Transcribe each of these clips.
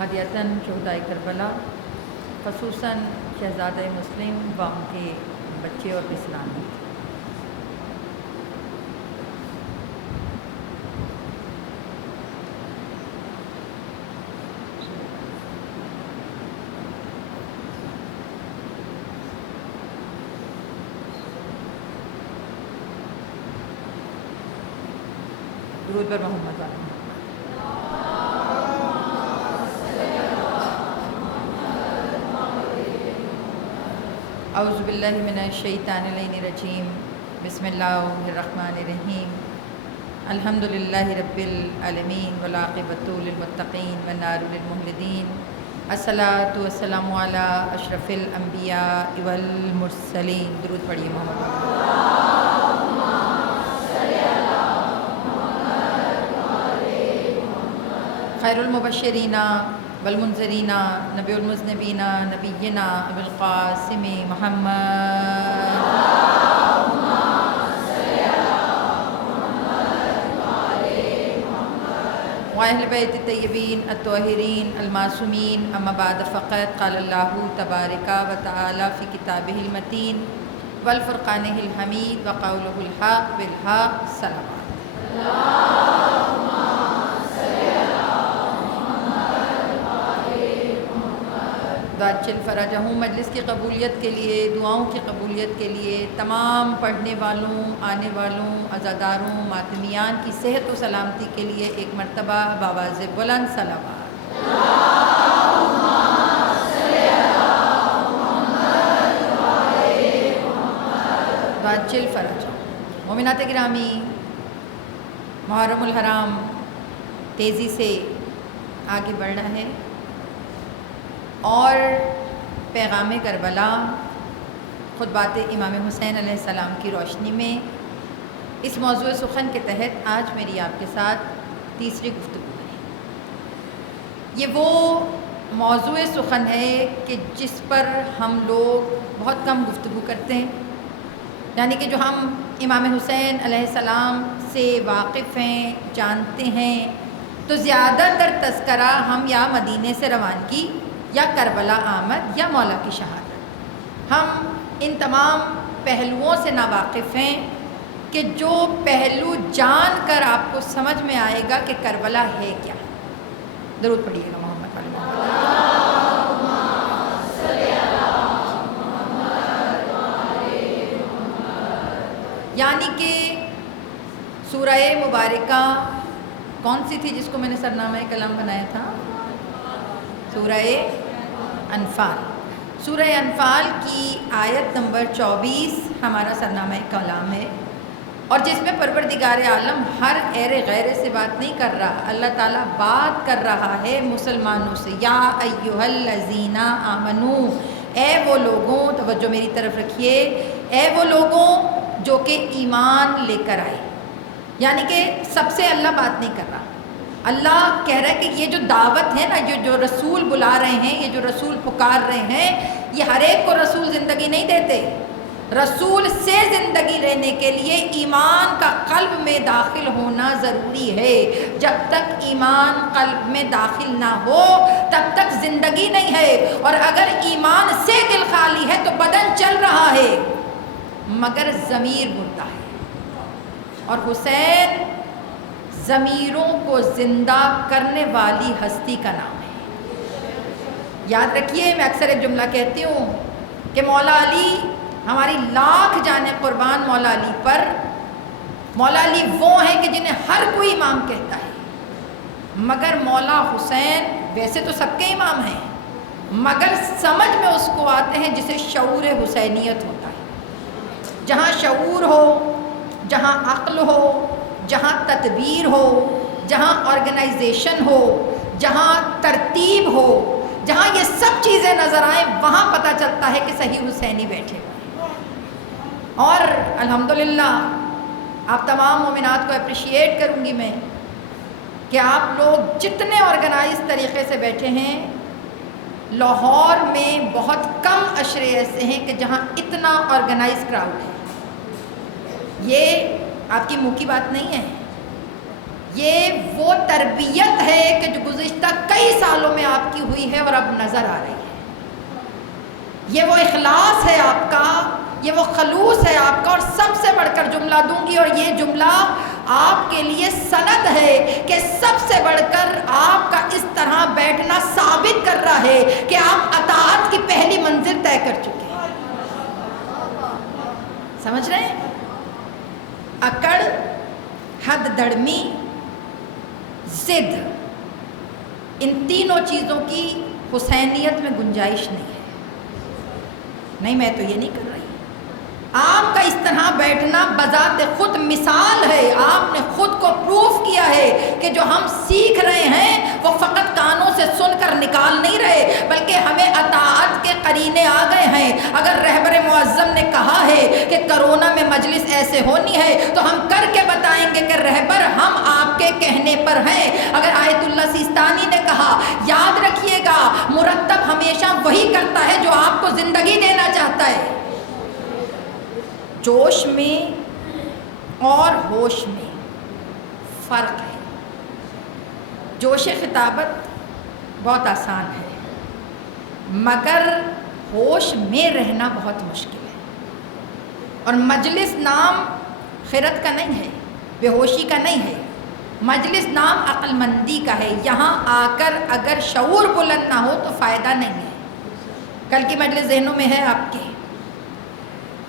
ہدیتاً شہدائے کربلا، خصوصاً شہزادہ مسلم و ان کے بچے اور بسرانی۔ درود بر محمد علیہ۔ اعوذ باللہ من الشیطان الرجیم، بسم اللہ الرحمن الرحیم، الحمد للہ رب العالمین والعاقبۃ للمتقین والنار للمخلدین، الصلاۃ والسلام علی اشرف الانبیاء والمرسلین۔ درود پڑھیے محمد۔ خیر المبشرین والمنذرین نبی المذنبین نبینا ابو القاسم محمد وأہل بیت الطیبین الطاہرین المعصومین، اما بعد فقد قال اللہ تبارک و تعالی فی کتابہ المتین والفرقانہ الحمید وقولہ الحق بالحق صلوات۔ واجل فرجہم، مجلس کی قبولیت کے لیے، دعاؤں کی قبولیت کے لیے، تمام پڑھنے والوں، آنے والوں، عزاداروں، ماتمیان کی صحت و سلامتی کے لیے ایک مرتبہ بآواز بلند صلوات۔ واجل فرجہم۔ مومنات گرامی، محرم الحرام تیزی سے آگے بڑھ رہا ہے اور پیغام کربلا، خطبات امام حسین علیہ السلام کی روشنی میں اس موضوع سخن کے تحت آج میری آپ کے ساتھ تیسری گفتگو ہے۔ یہ وہ موضوع سخن ہے کہ جس پر ہم لوگ بہت کم گفتگو کرتے ہیں، یعنی کہ جو ہم امام حسین علیہ السلام سے واقف ہیں، جانتے ہیں، تو زیادہ تر تذکرہ ہم یا مدینے سے روانگی یا کربلا آمد یا مولا کی شہادت، ہم ان تمام پہلوؤں سے ناواقف ہیں کہ جو پہلو جان کر آپ کو سمجھ میں آئے گا کہ کربلا ہے کیا۔ درود پڑھیے گا محمد علیہ وسلم۔ یعنی کہ سورہ مبارکہ کون سی تھی جس کو میں نے سرنامہ کلام بنایا تھا؟ سورہ انفال۔ سورہ انفال کی آیت نمبر 24 ہمارا سرنامہ کلام ہے، اور جس میں پروردگار عالم ہر ایرے غیرے سے بات نہیں کر رہا، اللہ تعالیٰ بات کر رہا ہے مسلمانوں سے۔ یا ایھا الذین آمنو، اے وہ لوگوں، توجہ میری طرف رکھیے، اے وہ لوگوں جو کہ ایمان لے کر آئے۔ یعنی کہ سب سے اللہ بات نہیں کر رہا، اللہ کہہ رہا ہے کہ یہ جو دعوت ہے نا، یہ جو رسول بلا رہے ہیں، یہ جو رسول پکار رہے ہیں، یہ ہر ایک کو رسول زندگی نہیں دیتے۔ رسول سے زندگی لینے کے لیے ایمان کا قلب میں داخل ہونا ضروری ہے۔ جب تک ایمان قلب میں داخل نہ ہو تب تک زندگی نہیں ہے، اور اگر ایمان سے دل خالی ہے تو بدن چل رہا ہے مگر ضمیر مردہ ہے۔ اور حسین ضمیروں کو زندہ کرنے والی ہستی کا نام ہے۔ یاد رکھیے، میں اکثر ایک جملہ کہتی ہوں کہ مولا علی، ہماری لاکھ جانیں قربان مولا علی پر۔ مولا علی وہ ہیں کہ جنہیں ہر کوئی امام کہتا ہے، مگر مولا حسین ویسے تو سب کے امام ہیں، مگر سمجھ میں اس کو آتے ہیں جسے شعور حسینیت ہوتا ہے۔ جہاں شعور ہو، جہاں عقل ہو، جہاں تدبیر ہو، جہاں آرگنائزیشن ہو، جہاں ترتیب ہو، جہاں یہ سب چیزیں نظر آئیں، وہاں پتہ چلتا ہے کہ صحیح حسینی بیٹھے ہوئے۔ اور الحمدللہ آپ تمام مومنات کو اپریشیٹ کروں گی میں کہ آپ لوگ جتنے آرگنائز طریقے سے بیٹھے ہیں، لاہور میں بہت کم عشرے ایسے ہیں کہ جہاں اتنا آرگنائز کراؤڈ ہے۔ یہ آپ کی منہ کی بات نہیں ہے، یہ وہ تربیت ہے کہ جو گزشتہ کئی سالوں میں آپ کی ہوئی ہے اور اب نظر آ رہی ہے. یہ وہ اخلاص ہے آپ کا، یہ وہ خلوص ہے آپ کا. اور سب سے بڑھ کر جملہ دوں گی، اور یہ جملہ آپ کے لیے سند ہے کہ سب سے بڑھ کر آپ کا اس طرح بیٹھنا ثابت کر رہا ہے کہ آپ اطاعت کی پہلی منزل طے کر چکے ہیں. سمجھ رہے ہیں؟ اکڑ، حد دڑمی، ضد، ان تینوں چیزوں کی حسینیت میں گنجائش نہیں ہے. نہیں، میں تو یہ نہیں کر رہی. آپ کا اس طرح بیٹھنا بذات خود مثال ہے. آپ نے خود کو پروف کیا ہے کہ جو ہم سیکھ رہے ہیں وہ فقط کانوں سے سن کر نکال نہیں رہے، بلکہ ہمیں اطاعت کے قرینے آ گئے ہیں. اگر رہبر معظم نے کہا ہے کہ کرونا میں مجلس ایسے ہونی ہے تو ہم کر کے بتائیں گے کہ رہبر ہم آپ کے کہنے پر ہیں. اگر آیت اللہ سیستانی نے کہا، یاد رکھیے گا مرتب ہمیشہ وہی کرتا ہے جو آپ کو زندگی دینا چاہتا ہے. جوش میں اور ہوش میں فرق ہے. جوش خطابت بہت آسان ہے، مگر ہوش میں رہنا بہت مشکل ہے. اور مجلس نام خرد کا نہیں ہے، بے ہوشی کا نہیں ہے. مجلس نام عقل مندی کا ہے. یہاں آ کر اگر شعور بلند نہ ہو تو فائدہ نہیں ہے. کل کی مجلس ذہنوں میں ہے آپ کے.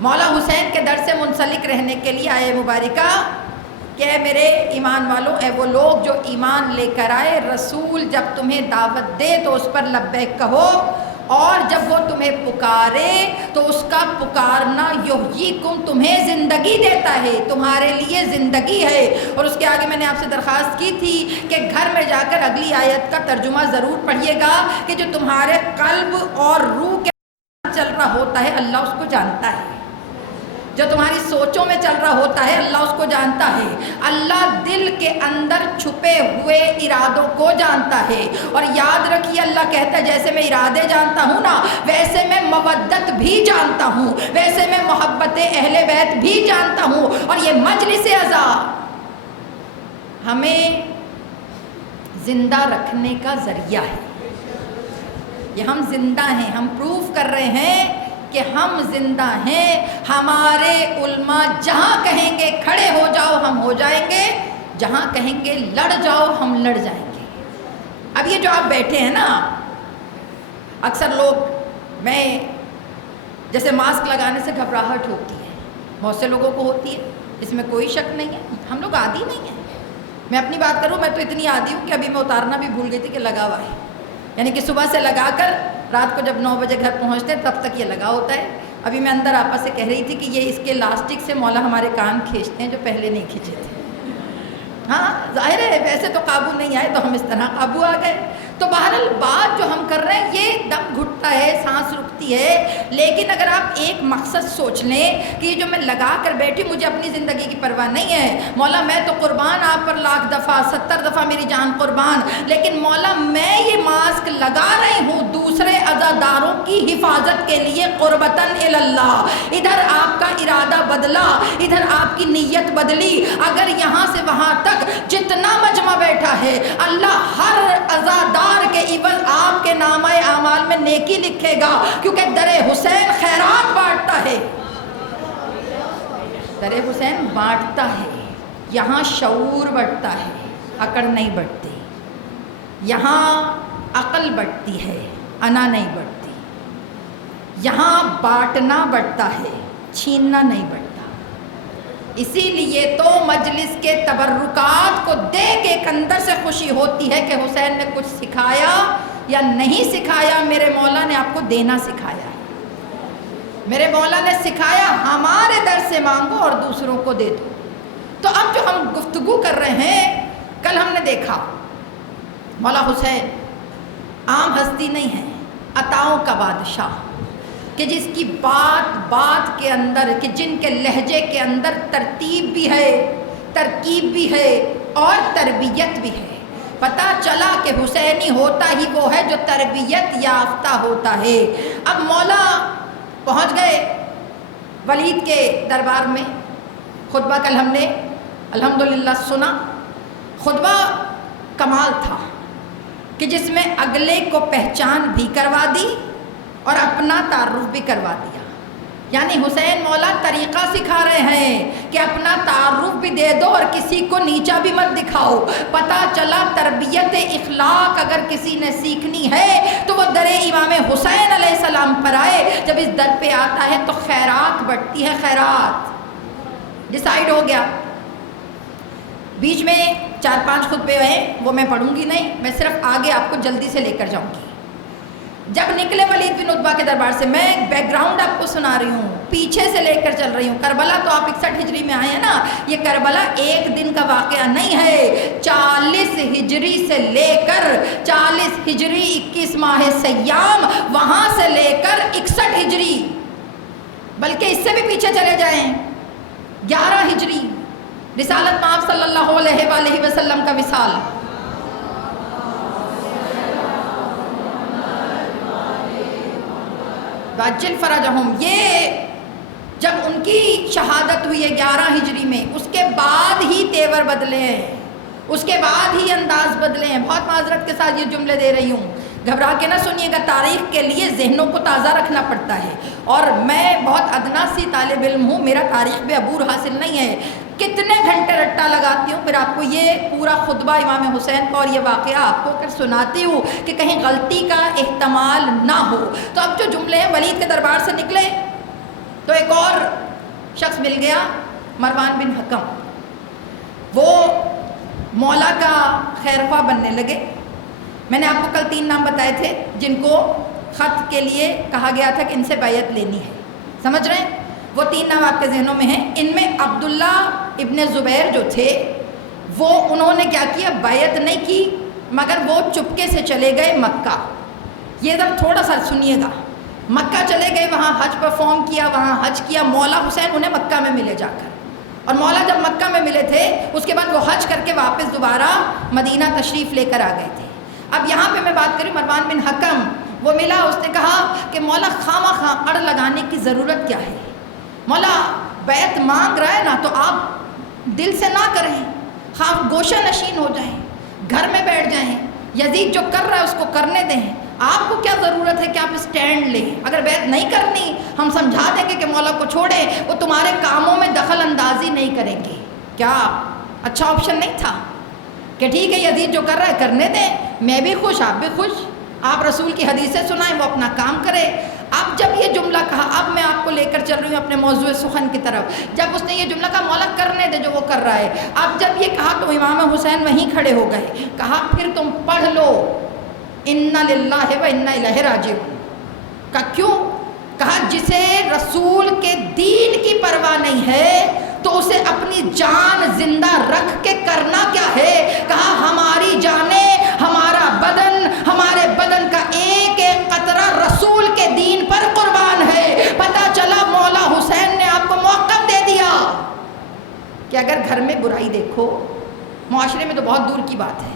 مولا حسین کے در سے منسلک رہنے کے لیے آئے مبارکہ کہ اے میرے ایمان والوں، اے وہ لوگ جو ایمان لے کر آئے، رسول جب تمہیں دعوت دے تو اس پر لبیک کہو، اور جب وہ تمہیں پکارے تو اس کا پکارنا یحییکم تمہیں زندگی دیتا ہے، تمہارے لیے زندگی ہے. اور اس کے آگے میں نے آپ سے درخواست کی تھی کہ گھر میں جا کر اگلی آیت کا ترجمہ ضرور پڑھیے گا کہ جو تمہارے قلب اور روح کے چل رہا ہوتا ہے اللہ اس کو جانتا ہے. جو تمہاری سوچوں میں چل رہا ہوتا ہے اللہ اس کو جانتا ہے. اللہ دل کے اندر چھپے ہوئے ارادوں کو جانتا ہے. اور یاد رکھیے اللہ کہتا ہے جیسے میں ارادے جانتا ہوں نا، ویسے میں مودت بھی جانتا ہوں، ویسے میں محبت اہل بیت بھی جانتا ہوں. اور یہ مجلس عزا ہمیں زندہ رکھنے کا ذریعہ ہے. یہ ہم زندہ ہیں، ہم پروف کر رہے ہیں کہ ہم زندہ ہیں. ہمارے علماء جہاں کہیں گے کھڑے ہو جاؤ ہم ہو جائیں گے، جہاں کہیں گے لڑ جاؤ ہم لڑ جائیں گے. اب یہ جو آپ بیٹھے ہیں نا، اکثر لوگ، میں جیسے ماسک لگانے سے گھبراہٹ ہوتی ہے، بہت سے لوگوں کو ہوتی ہے، اس میں کوئی شک نہیں ہے. ہم لوگ عادی نہیں ہیں. میں اپنی بات کروں، میں تو اتنی عادی ہوں کہ ابھی میں اتارنا بھی بھول گئی تھی کہ لگا ہوا ہے. یعنی کہ صبح سے لگا کر رات کو جب 9 بجے گھر پہنچتے تب تک یہ لگا ہوتا ہے. ابھی میں اندر آپا سے کہہ رہی تھی کہ یہ اس کے لاسٹک سے مولا ہمارے کان کھینچتے ہیں جو پہلے نہیں کھینچے تھے. ہاں ظاہر ہے ویسے تو قابو نہیں آئے تو ہم اس طرح قابو آ گئے. تو بہرحال بات جو ہم کر رہے ہیں یہ دم گھٹتا ہے، سانس رکتی ہے. لیکن اگر آپ ایک مقصد سوچ لیں کہ یہ جو میں لگا کر بیٹھی مجھے اپنی زندگی کی پرواہ نہیں ہے، مولا میں تو قربان آپ پر 1,00,000 دفعہ 70 دفعہ میری جان قربان، لیکن مولا میں یہ ماسک لگا رہی ہوں دوسرے عزاداروں کی حفاظت کے لیے قربتاً اللہ. ادھر آپ کا ارادہ بدلا، ادھر آپ کی نیت بدلی. اگر یہاں سے وہاں تک جتنا مجمع بیٹھا ہے اللہ ہر عزادار کے عوض آپ کے نامہ اعمال میں نیکی لکھے گا، کیونکہ در حسین خیرات بانٹتا ہے. در حسین بانٹتا ہے. یہاں شعور بڑھتا ہے، اکڑ نہیں بڑھتی. یہاں عقل بڑھتی ہے، انا نہیں بڑھتی. یہاں بانٹنا بڑھتا ہے، چھیننا نہیں بڑھتا. اسی لیے تو مجلس کے تبرکات کو دیکھ ایک اندر سے خوشی ہوتی ہے کہ حسین نے کچھ سکھایا یا نہیں سکھایا، میرے مولا نے آپ کو دینا سکھایا ہے. میرے مولا نے سکھایا ہمارے در سے مانگو اور دوسروں کو دے دو. تو اب جو ہم گفتگو کر رہے ہیں، کل ہم نے دیکھا مولا حسین عام ہستی نہیں ہے، عطاؤں کا بادشاہ، کہ جس کی بات بات کے اندر، کہ جن کے لہجے کے اندر ترتیب بھی ہے، ترکیب بھی ہے اور تربیت بھی ہے. پتہ چلا کہ حسینی ہوتا ہی وہ ہے جو تربیت یافتہ ہوتا ہے. اب مولا پہنچ گئے ولید کے دربار میں. خطبہ کل ہم نے الحمدللہ سنا. خطبہ کمال تھا کہ جس میں اگلے کو پہچان بھی کروا دی اور اپنا تعارف بھی کروا دیا. یعنی حسین مولا طریقہ سکھا رہے ہیں کہ اپنا تعارف بھی دے دو اور کسی کو نیچا بھی مت دکھاؤ. پتہ چلا تربیت اخلاق اگر کسی نے سیکھنی ہے تو وہ در امام حسین علیہ السلام پر آئے. جب اس در پہ آتا ہے تو خیرات بڑھتی ہے. خیرات ڈیسائیڈ ہو گیا. بیچ میں 4-5 خطبے ہیں وہ میں پڑھوں گی نہیں, میں صرف آگے آپ کو جلدی سے لے کر جاؤں گی. جب نکلے ولید بن عتبہ کے دربار سے, میں بیک گراؤنڈ آپ کو سنا رہی ہوں, پیچھے سے لے کر چل رہی ہوں. کربلا تو آپ 61 ہجری میں آئے ہیں نا, یہ کربلا ایک دن کا واقعہ نہیں ہے. 40 ہجری سے لے کر 40 ہجری 21 ماہ سیام, وہاں سے لے کر 61 ہجری, بلکہ اس سے بھی پیچھے چلے جائیں 11 ہجری رسالت مآب صلی اللہ علیہ وآلہ وسلم کا وصال. واجل فرجہم, یہ جب ان کی شہادت ہوئی ہے 11 ہجری میں, اس کے بعد ہی تیور بدلے ہیں, اس کے بعد ہی انداز بدلے ہیں. بہت معذرت کے ساتھ یہ جملے دے رہی ہوں, گھبرا کے نہ سنیے گا. تاریخ کے لیے ذہنوں کو تازہ رکھنا پڑتا ہے, اور میں بہت ادنا سی طالب علم ہوں, میرا تاریخ پہ عبور حاصل نہیں ہے. کتنے گھنٹے رٹا لگاتی ہوں, پھر آپ کو یہ پورا خطبہ امام حسین کا اور یہ واقعہ آپ کو سناتی ہوں کہ کہیں غلطی کا احتمال نہ ہو. تو اب جو جملے ہیں, ولید کے دربار سے نکلے تو ایک اور شخص مل گیا, مروان بن حکم. وہ مولا کا خیرخواہ بننے لگے. میں نے آپ کو کل 3 نام بتائے تھے جن کو خط کے لیے کہا گیا تھا کہ ان سے بیعت لینی ہے, سمجھ رہے ہیں؟ وہ 3 نام آپ کے ذہنوں میں ہیں. ان میں عبداللہ ابن زبیر جو تھے, وہ انہوں نے کیا کیا, بیعت نہیں کی, مگر وہ چپکے سے چلے گئے مکہ. یہ ذرا تھوڑا سا سنیے گا. مکہ چلے گئے, وہاں حج پرفارم کیا, وہاں حج کیا. مولا حسین انہیں مکہ میں ملے جا کر, اور مولا جب مکہ میں ملے تھے اس کے بعد وہ حج کر کے واپس دوبارہ مدینہ تشریف لے کر آ گئے تھے. اب یہاں پہ میں بات کروں, مروان بن حکم وہ ملا, اس نے کہا کہ مولا خواہ خواہ اڑ لگانے کی ضرورت کیا ہے, مولا بیعت مانگ رہا ہے نا تو آپ دل سے نہ کریں, خواہ گوشہ نشین ہو جائیں, گھر میں بیٹھ جائیں, یزید جو کر رہا ہے اس کو کرنے دیں. آپ کو کیا ضرورت ہے کہ آپ اسٹینڈ لیں؟ اگر بیعت نہیں کرنی ہم سمجھا دیں گے کہ مولا کو چھوڑیں, وہ تمہارے کاموں میں دخل اندازی نہیں کریں گے. کیا اچھا آپشن نہیں تھا کہ ٹھیک ہے یزید جو کر رہا ہے کرنے دیں, میں بھی خوش آپ بھی خوش, آپ رسول کی حدیثیں سنائیں, وہ اپنا کام کرے. اب جب یہ جملہ کہا, اب میں آپ کو لے کر چل رہی ہوں اپنے موضوع سخن کی طرف. جب اس نے یہ جملہ کہا مولا کرنے دے جو وہ کر رہا ہے, اب جب یہ کہا تو امام حسین وہیں کھڑے ہو گئے. کہا پھر تم پڑھ لو انا للہ و انا الیہ راجعون. کہا کیوں؟ کہا جسے رسول کے دین کی پرواہ نہیں ہے تو اسے اپنی جان زندہ رکھ کے کرنا کیا ہے. کہا ہماری جانیں, ہمارا بدن, ہمارے بدن کا ایک ایک قطرہ رسول کے دین پر قربان ہے. پتہ چلا مولا حسین نے آپ کو موقف دے دیا کہ اگر گھر میں برائی دیکھو, معاشرے میں تو بہت دور کی بات ہے,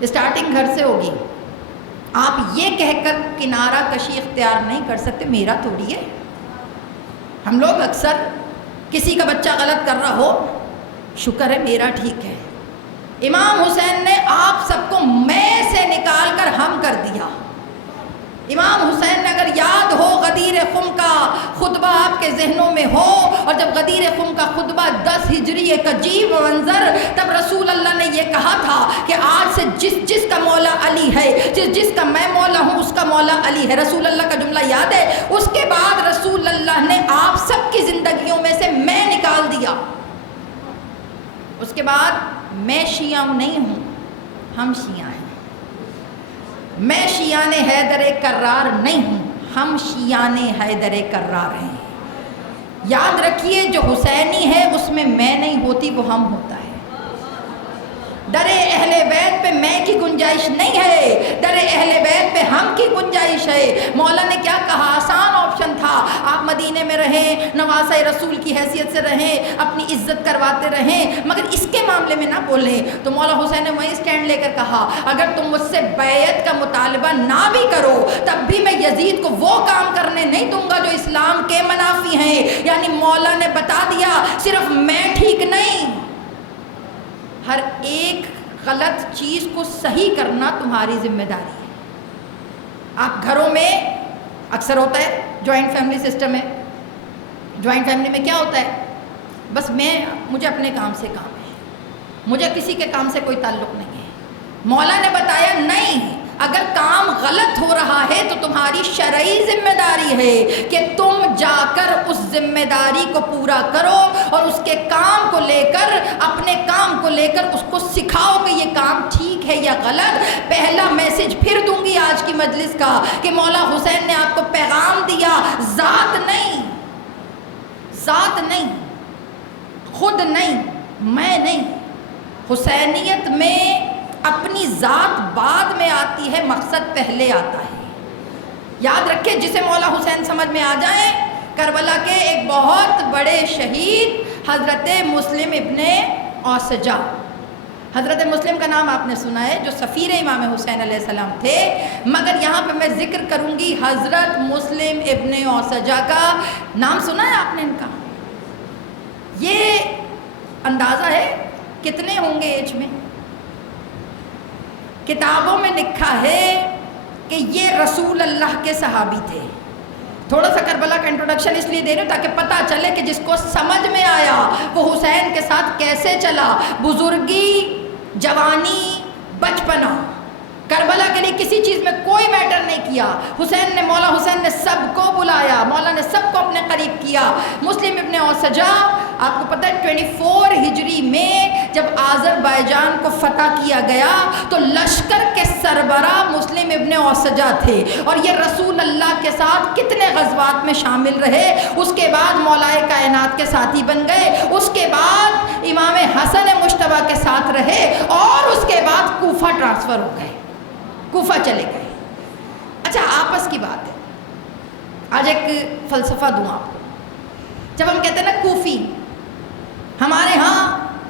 اسٹارٹنگ گھر سے ہوگی, آپ یہ کہہ کر کنارہ کشی اختیار نہیں کر سکتے میرا تھوڑی ہے. ہم لوگ اکثر کسی کا بچہ غلط کر رہا ہو, شکر ہے میرا ٹھیک ہے. امام حسین نے آپ سب کو میں سے نکال کر ہم کر دیا. امام حسین نے اگر یاد ہو غدیر خم کا خطبہ آپ کے ذہنوں میں ہو, اور جب غدیر خم کا خطبہ 10 ہجری ایک عجیب منظر, تب رسول اللہ نے یہ کہا تھا کہ آج سے جس کا مولا علی ہے, جس کا میں مولا ہوں اس کا مولا علی ہے. رسول اللہ کا جملہ یاد ہے. اس کے بعد رسول اللہ نے آپ سب کی زندگیوں میں سے میں نکال دیا. اس کے بعد میں شیعہ نہیں ہوں, ہم شیعہ ہیں. میں شیعان حیدر کرار نہیں ہوں, ہم شیعان حیدر کرار ہیں. یاد رکھیے جو حسینی ہے اس میں میں نہیں ہوتی, وہ ہم ہوتا ہے. در اہل بیت پہ میں کی گنجائش نہیں ہے, در اہل بیت پہ ہم کی گنجائش ہے. مولا نے کیا کہا, آسان آپشن تھا, آپ مدینے میں رہیں, نواسہ رسول کی حیثیت سے رہیں, اپنی عزت کرواتے رہیں, مگر اس کے معاملے میں نہ بولیں. تو مولا حسین نے وہیں اسٹینڈ لے کر کہا اگر تم مجھ سے بیعت کا مطالبہ نہ بھی کرو تب بھی میں یزید کو وہ کام کرنے نہیں دوں گا جو اسلام کے منافی ہیں. یعنی مولا نے بتا دیا صرف میں ٹھیک نہیں, ہر ایک غلط چیز کو صحیح کرنا تمہاری ذمہ داری ہے. آپ گھروں میں اکثر ہوتا ہے جوائنٹ فیملی سسٹم ہے. جوائنٹ فیملی میں کیا ہوتا ہے؟ بس مجھے اپنے کام سے کام ہے, مجھے کسی کے کام سے کوئی تعلق نہیں ہے. مولا نے بتایا نہیں, اگر کام غلط ہو رہا ہے تو تمہاری شرعی ذمہ داری ہے کہ تم جا کر اس ذمہ داری کو پورا کرو اور اس کے کام کو لے کر, اپنے کام کو لے کر اس کو سکھاؤ کہ یہ کام ٹھیک ہے یا غلط. پہلا میسج پھر دوں گی آج کی مجلس کا کہ مولا حسین نے آپ کو پیغام دیا, ذات نہیں, خود نہیں, میں نہیں. حسینیت میں اپنی ذات بعد میں آتی ہے, مقصد پہلے آتا ہے. یاد رکھیں, جسے مولا حسین سمجھ میں آ جائیں, کربلا کے ایک بہت بڑے شہید حضرت مسلم ابن اوسجا. حضرت مسلم کا نام آپ نے سنا ہے, جو سفیر امام حسین علیہ السلام تھے, مگر یہاں پہ میں ذکر کروں گی حضرت مسلم ابن اوسجا کا. نام سنا ہے آپ نے ان کا؟ یہ اندازہ ہے کتنے ہوں گے ایج میں؟ کتابوں میں لکھا ہے کہ یہ رسول اللہ کے صحابی تھے. تھوڑا سا کربلا کا انٹروڈکشن اس لیے دے رہے ہوں تاکہ پتہ چلے کہ جس کو سمجھ میں آیا وہ حسین کے ساتھ کیسے چلا. بزرگی, جوانی, بچپنا, کربلا کے لیے کسی چیز میں کوئی میٹر نہیں کیا. مولا حسین نے سب کو بلایا, مولا نے سب کو اپنے قریب کیا. مسلم ابن اوسجا, آپ کو پتہ ہے 24 ہجری میں جب آذربائیجان کو فتح کیا گیا تو لشکر کے سربراہ مسلم ابن اوسجا تھے, اور یہ رسول اللہ کے ساتھ کتنے غزوات میں شامل رہے. اس کے بعد مولائے کائنات کے ساتھی بن گئے, اس کے بعد امام حسن مجتبیٰ کے ساتھ رہے, اور اس کے بعد کوفہ ٹرانسفر ہو گئے, کوفہ چلے گئے. اچھا, آپس کی بات ہے, آج ایک فلسفہ دوں آپ کو. جب ہم کہتے ہیں نا کوفی, ہمارے ہاں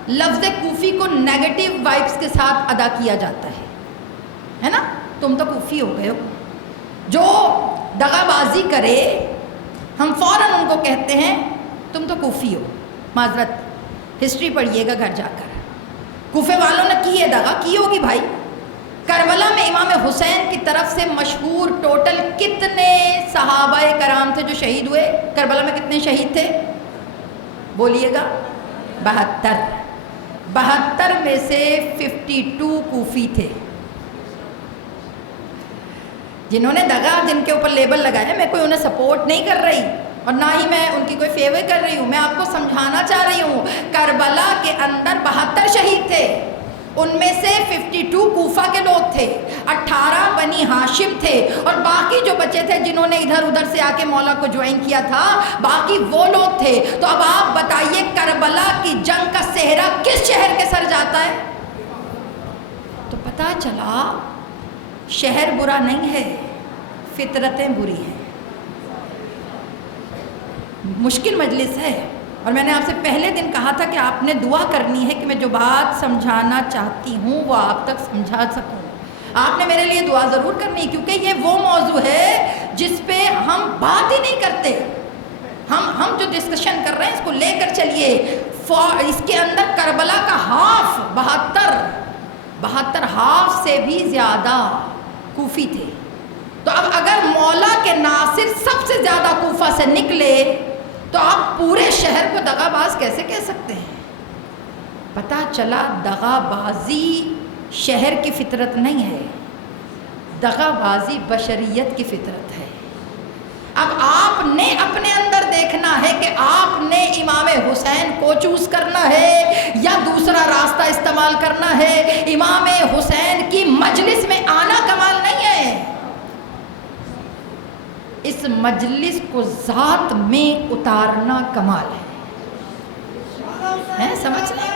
لفظ کوفی کو نیگیٹو وائبس کے ساتھ ادا کیا جاتا ہے نا. تم تو کوفی ہو گئے ہو. جو دغا بازی کرے ہم فوراً ان کو کہتے ہیں تم تو کوفی ہو. معذرت, ہسٹری پڑھیے گا گھر جا کر. کوفے والوں نے کی ہے دغا, کی ہوگی بھائی. کربلا میں امام حسین کی طرف سے مشہور ٹوٹل کتنے صحابہ کرام تھے جو شہید ہوئے؟ کربلا میں کتنے شہید تھے بولیے گا؟ 72 میں سے 52 کوفی تھے. جنہوں نے دغا, جن کے اوپر لیبل لگایا, میں کوئی انہیں سپورٹ نہیں کر رہی اور نہ ہی میں ان کی کوئی فیور کر رہی ہوں. میں آپ کو سمجھانا چاہ رہی ہوں, کربلا کے اندر 72 شہید تھے, ان میں سے 52 کوفہ کے لوگ تھے, 18 بنی ہاشم تھے, اور باقی جو بچے تھے جنہوں نے ادھر ادھر سے آ کے مولا کو جوائن کیا تھا, باقی وہ لوگ تھے. تو اب آپ بتائیے, کربلا کی جنگ کا صحرا کس شہر کے سر جاتا ہے؟ تو پتہ چلا شہر برا نہیں ہے, فطرتیں بری ہیں. مشکل مجلس ہے, اور میں نے آپ سے پہلے دن کہا تھا کہ آپ نے دعا کرنی ہے کہ میں جو بات سمجھانا چاہتی ہوں وہ آپ تک سمجھا سکوں. آپ نے میرے لیے دعا ضرور کرنی ہے, کیونکہ یہ وہ موضوع ہے جس پہ ہم بات ہی نہیں کرتے. ہم جو ڈسکشن کر رہے ہیں اس کو لے کر چلیے. اس کے اندر کربلا کا ہاف 72 ہاف سے بھی زیادہ کوفی تھے. تو اب اگر مولا کے ناصر سب سے زیادہ کوفہ سے نکلے تو آپ پورے شہر کو دغا باز کیسے کہہ سکتے ہیں؟ پتہ چلا دغا بازی شہر کی فطرت نہیں ہے, دغا بازی بشریت کی فطرت ہے. اب آپ نے اپنے اندر دیکھنا ہے کہ آپ نے امام حسین کو چوز کرنا ہے یا دوسرا راستہ استعمال کرنا ہے. امام حسین کی مجلس میں آنا کمال نہیں ہے, اس مجلس کو ذات میں اتارنا کمال ہے. سمجھ لیں؟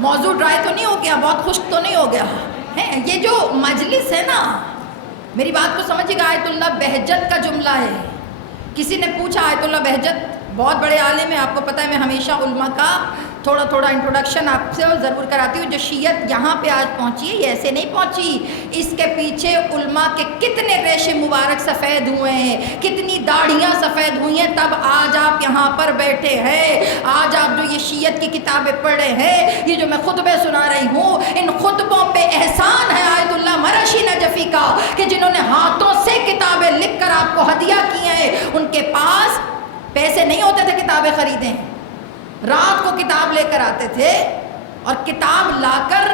موضوع ڈرائی تو نہیں ہو گیا, بہت خشک تو نہیں ہو گیا ہے؟ یہ جو مجلس ہے نا, میری بات کو سمجھے گا. آیت اللہ بہجت کا جملہ ہے. کسی نے پوچھا, آیت اللہ بہجت بہت بڑے عالم ہیں, آپ کو پتہ ہے میں ہمیشہ علماء کا تھوڑا تھوڑا انٹروڈکشن آپ سے ضرور کراتی ہوں. جو شیعت یہاں پہ آج پہنچی ہے یہ ایسے نہیں پہنچی. اس کے پیچھے علماء کے کتنے ریشے مبارک سفید ہوئے ہیں, کتنی داڑھیاں سفید ہوئی ہیں, تب آج آپ یہاں پر بیٹھے ہیں. آج آپ جو یہ شیعت کی کتابیں پڑھ رہے ہیں, یہ جو میں خطبے سنا رہی ہوں, ان خطبوں پہ احسان ہے آیت اللہ مرشی نجفی کا کہ جنہوں نے ہاتھوں سے کتابیں لکھ کر آپ کو ہدیہ کی ہیں. ان کے پاس پیسے نہیں ہوتے تھے کتابیں خریدیں, رات کو کتاب لے کر آتے تھے اور کتاب لا کر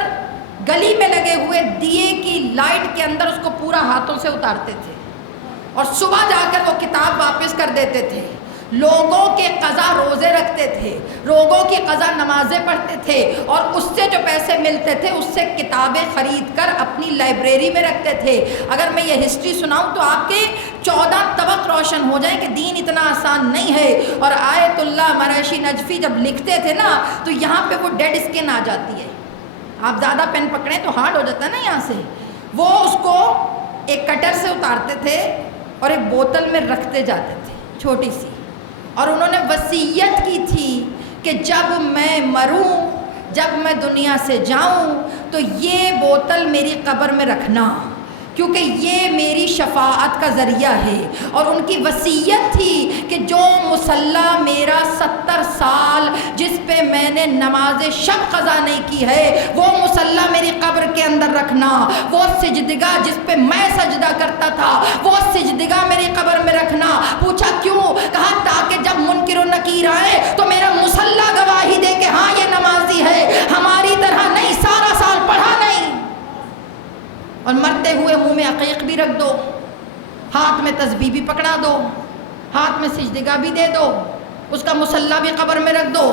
گلی میں لگے ہوئے دیے کی لائٹ کے اندر اس کو پورا ہاتھوں سے اتارتے تھے اور صبح جا کر وہ کتاب واپس کر دیتے تھے. لوگوں کے قضا روزے رکھتے تھے, لوگوں کی قضا نمازیں پڑھتے تھے, اور اس سے جو پیسے ملتے تھے اس سے کتابیں خرید کر اپنی لائبریری میں رکھتے تھے. اگر میں یہ ہسٹری سناؤں تو آپ کے 14 طبق روشن ہو جائیں کہ دین اتنا آسان نہیں ہے. اور آیت اللہ مرشی نجفی جب لکھتے تھے نا تو یہاں پہ وہ ڈیڈ اسکن آ جاتی ہے. آپ زیادہ پین پکڑیں تو ہارڈ ہو جاتا ہے نا یہاں سے. وہ اس کو ایک کٹر سے اتارتے تھے اور ایک بوتل میں رکھتے جاتے تھے چھوٹی سی, اور انہوں نے وصیت کی تھی کہ جب میں مروں, جب میں دنیا سے جاؤں تو یہ بوتل میری قبر میں رکھنا, کیونکہ یہ میری شفاعت کا ذریعہ ہے. اور ان کی وصیت تھی کہ جو مصلی میرا 70 سال جس پہ میں نے نماز شب قضا نہیں کی ہے وہ مصلی میری قبر کے اندر رکھنا. وہ سجدگاہ جس پہ میں سجدہ کرتا تھا وہ سجدگاہ میری قبر میں رکھنا. پوچھا کیوں؟ کہا تاکہ جب منکر و نکیر آئے تو میرا مصلی گواہی دے کہ ہاں یہ نمازی ہے, ہماری طرح نہیں, سارا سال پڑھا نہیں. اور مرتے ہوئے منہ میں عقیق بھی رکھ دو, ہاتھ میں تسبیح بھی پکڑا دو, ہاتھ میں سجدگاہ بھی دے دو, اس کا مصلی بھی قبر میں رکھ دو.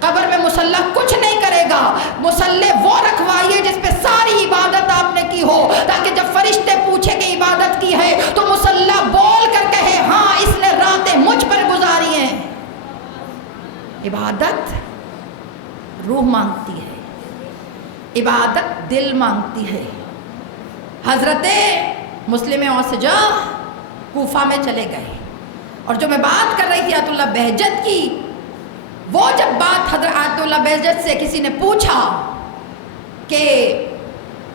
قبر میں مصلی کچھ نہیں کرے گا, مصلی وہ رکھوائیے جس پہ ساری عبادت آپ نے کی ہو, تاکہ جب فرشتے پوچھے کہ عبادت کی ہے تو مصلی بول کر کہے ہاں اس نے راتیں مجھ پر گزاری ہیں. عبادت روح مانگتی ہے, عبادت دل مانگتی ہے. حضرت مسلم اوسجا کوفہ میں چلے گئے, اور جو میں بات کر رہی تھی آیت اللہ بہجت کی, وہ جب بات حضرت آیت اللہ بہجت سے کسی نے پوچھا کہ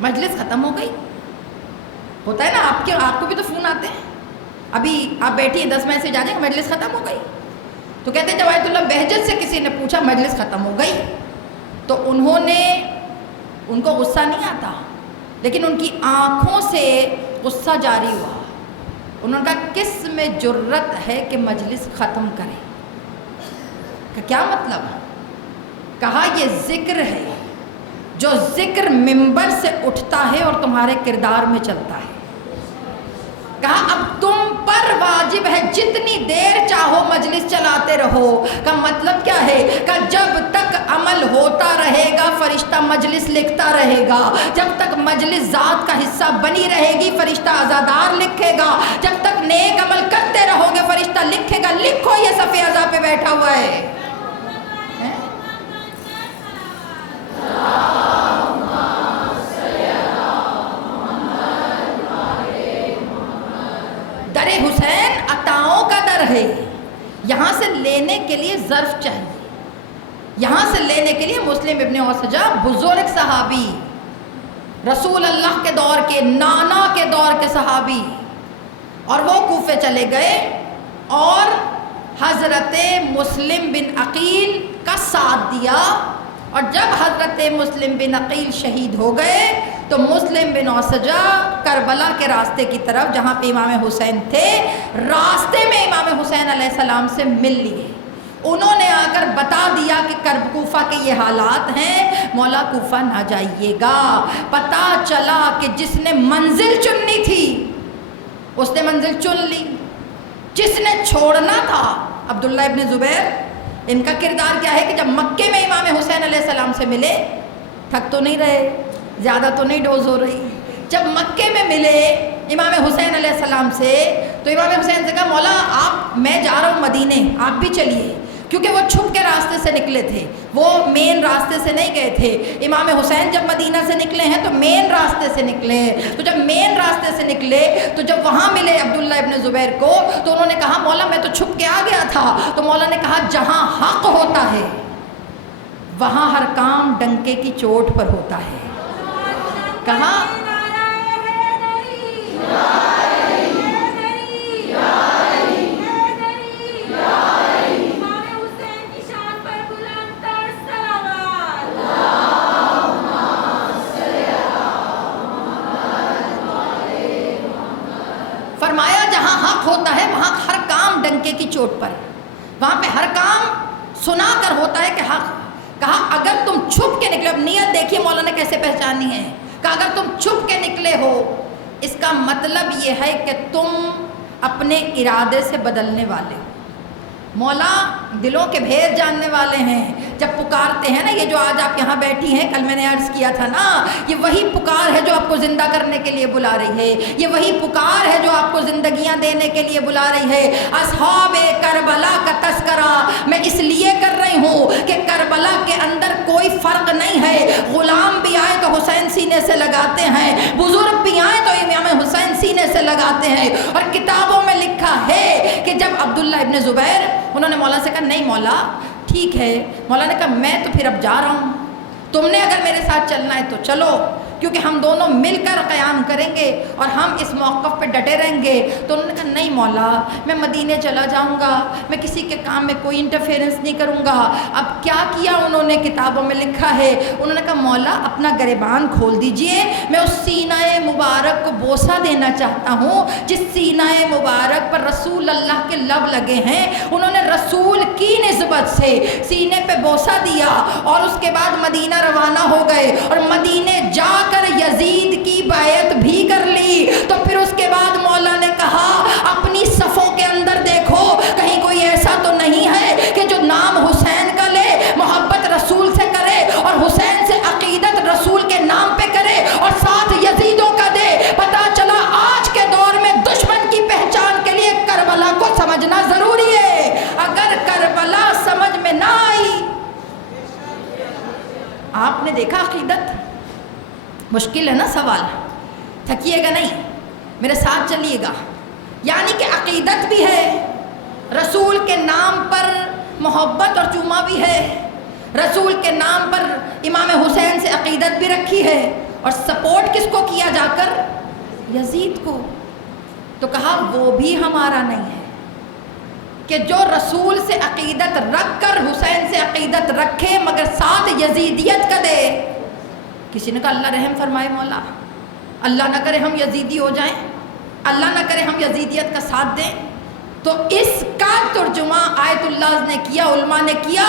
مجلس ختم ہو گئی, ہوتا ہے نا آپ کو بھی تو فون آتے ہیں, ابھی آپ بیٹھی ہیں 10 میسج آ جائیں گے مجلس ختم ہو گئی, تو کہتے ہیں جب آیت اللہ بہجت سے کسی نے پوچھا مجلس ختم ہو گئی تو ان کو غصہ نہیں آتا, لیکن ان کی آنکھوں سے غصہ جاری ہوا. انہوں نے کہا کس میں جرت ہے کہ مجلس ختم کرے؟ کہ کیا مطلب؟ کہا یہ ذکر ہے, جو ذکر منبر سے اٹھتا ہے اور تمہارے کردار میں چلتا ہے. کہا اب تم پر واجب ہے جتنی دیر چاہو مجلس چلاتے رہو. کا مطلب کیا ہے؟ کہ جب تک عمل ہوتا رہے گا فرشتہ مجلس لکھتا رہے گا, جب تک مجلس ذات کا حصہ بنی رہے گی فرشتہ عزادار لکھے گا, جب تک نیک عمل کرتے رہو گے فرشتہ لکھے گا لکھو یہ صف عزا پہ بیٹھا ہوا ہے. در حسین عطاؤں کا در ہے, یہاں سے لینے کے لیے ظرف چاہیے, یہاں سے لینے کے لیے. مسلم ابن اوسجا بزرگ صحابی, رسول اللہ کے دور کے, نانا کے دور کے صحابی, اور وہ کوفے چلے گئے اور حضرت مسلم بن عقیل کا ساتھ دیا. اور جب حضرت مسلم بن عقیل شہید ہو گئے تو مسلم بن اوسجا کربلا کے راستے کی طرف جہاں پہ امام حسین تھے, راستے میں امام حسین علیہ السلام سے مل لیے. انہوں نے آ کر بتا دیا کہ کوفہ کے یہ حالات ہیں, مولا کوفہ نہ جائیے گا. پتہ چلا کہ جس نے منزل چننی تھی اس نے منزل چن لی, جس نے چھوڑنا تھا. عبداللہ ابن زبیر ان کا کردار کیا ہے کہ جب مکے میں امام حسین علیہ السلام سے ملے, تھک تو نہیں رہے, زیادہ تو نہیں ڈوز ہو رہی, جب مکے میں ملے امام حسین علیہ السلام سے تو امام حسین سے کہا مولا میں جا رہا ہوں مدینے, آپ بھی چلیے, کیونکہ وہ چھپ کے راستے سے نکلے تھے, وہ مین راستے سے نہیں گئے تھے. امام حسین جب مدینہ سے نکلے ہیں تو مین راستے سے نکلے ہیں, تو جب مین راستے سے نکلے تو جب وہاں ملے عبداللہ ابن زبیر کو تو انہوں نے کہا مولا میں تو چھپ کے آ گیا تھا. تو مولا نے کہا جہاں حق ہوتا ہے وہاں ہر کام ڈنکے کی چوٹ پر ہوتا ہے. کہاں؟ فرمایا جہاں حق ہوتا ہے وہاں ہر کام ڈنکے کی چوٹ پر ہے. وہاں پہ ہر کام سنا کر ہوتا ہے کہ حق. کہا اگر تم چھپ کے نکلے، اب نیت دیکھیے مولا نے کیسے پہچانی ہے. کہا اگر تم چھپ کے نکلے ہو اس کا مطلب یہ ہے کہ تم اپنے ارادے سے بدلنے والے ہو. مولا دلوں کے بھید جاننے والے ہیں. جب پکارتے ہیں نا، یہ جو آج آپ یہاں بیٹھی ہیں، کل میں نے عرض کیا تھا نا، یہ وہی پکار ہے جو آپ کو زندہ کرنے کے لیے بلا رہی ہے. یہ وہی پکار ہے جو آپ کو زندگیاں دینے کے لیے بلا رہی ہے. اصحاب کربلا کا تذکرہ میں اس لیے کر رہی ہوں کہ کربلا کے اندر کوئی فرق نہیں ہے. غلام بھی آئے تو حسین سینے سے لگاتے ہیں، بزرگ بھی آئے تو امام حسین سینے سے لگاتے ہیں. اور کتابوں میں لکھا ہے کہ جب عبداللہ ابن زبیر انہوں نے مولا سے کہا نہیں مولا ٹھیک ہے، مولا نے کہا میں تو پھر اب جا رہا ہوں، تم نے اگر میرے ساتھ چلنا ہے تو چلو، کیونکہ ہم دونوں مل کر قیام کریں گے اور ہم اس موقف پہ ڈٹے رہیں گے. تو انہوں نے کہا نہیں مولا میں مدینے چلا جاؤں گا، میں کسی کے کام میں کوئی انٹرفیئرنس نہیں کروں گا. اب کیا کیا انہوں نے؟ کتابوں میں لکھا ہے انہوں نے کہا مولا اپنا گریبان کھول دیجئے، میں اس سینہ مبارک کو بوسہ دینا چاہتا ہوں جس سینہ مبارک پر رسول اللہ کے لب لگے ہیں. انہوں نے رسول کی نسبت سے سینے پہ بوسہ دیا اور اس کے بعد مدینہ روانہ ہو گئے اور مدینے جا کر یزید کی بیعت بھی کر لی. تو پھر اس کے بعد مولا نے کہا اپنی صفوں کے اندر دیکھو کہیں کوئی ایسا تو نہیں ہے کہ جو نام حسین کا لے محبت رسول سے کرے اور حسین سے عقیدت رسول کے نام پہ کرے اور ساتھ یزیدوں کا دے. پتا چلا آج کے دور میں دشمن کی پہچان کے لیے کربلا کو سمجھنا ضروری ہے. اگر کربلا سمجھ میں نہ آئی، آپ نے دیکھا عقیدت مشکل ہے نا سوال، تھکیے گا نہیں، میرے ساتھ چلیے گا. یعنی کہ عقیدت بھی ہے، رسول کے نام پر محبت اور چوما بھی ہے، رسول کے نام پر امام حسین سے عقیدت بھی رکھی ہے. اور سپورٹ کس کو کیا جا کر؟ یزید کو. تو کہا وہ بھی ہمارا نہیں ہے کہ جو رسول سے عقیدت رکھ کر حسین سے عقیدت رکھے مگر ساتھ یزیدیت کا دے. کسی نے کہا اللہ رحم فرمائے مولا، اللہ نہ کرے ہم یزیدی ہو جائیں، اللہ نہ کرے ہم یزیدیت کا ساتھ دیں. تو اس کا ترجمہ آیت اللہ نے کیا، علماء نے کیا.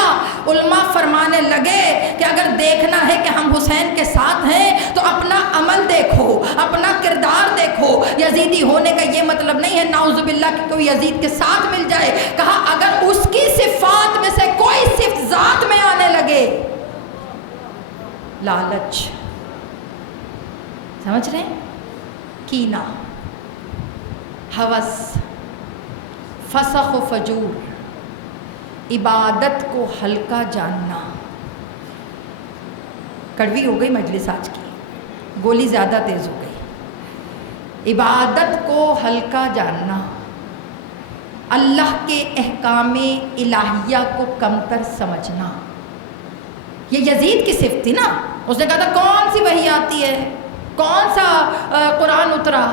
علماء فرمانے لگے کہ اگر دیکھنا ہے کہ ہم حسین کے ساتھ ہیں تو اپنا عمل دیکھو، اپنا کردار دیکھو. یزیدی ہونے کا یہ مطلب نہیں ہے نعوذ باللہ کہ کوئی یزید کے ساتھ مل جائے. کہا اگر اس کی صفات میں سے کوئی صفت ذات میں آنے لگے، لالچ، سمجھ رہے ہیں، کینہ، ہوس، فسق و فجور، عبادت کو ہلکا جاننا. کڑوی ہو گئی مجلس آج کی، گولی زیادہ تیز ہو گئی. عبادت کو ہلکا جاننا، اللہ کے احکام الہیہ کو کمتر سمجھنا. یہ یزید کی صفت تھی نا. اس نے کہا تھا کون سی وحی آتی ہے، کون سا قرآن اترا،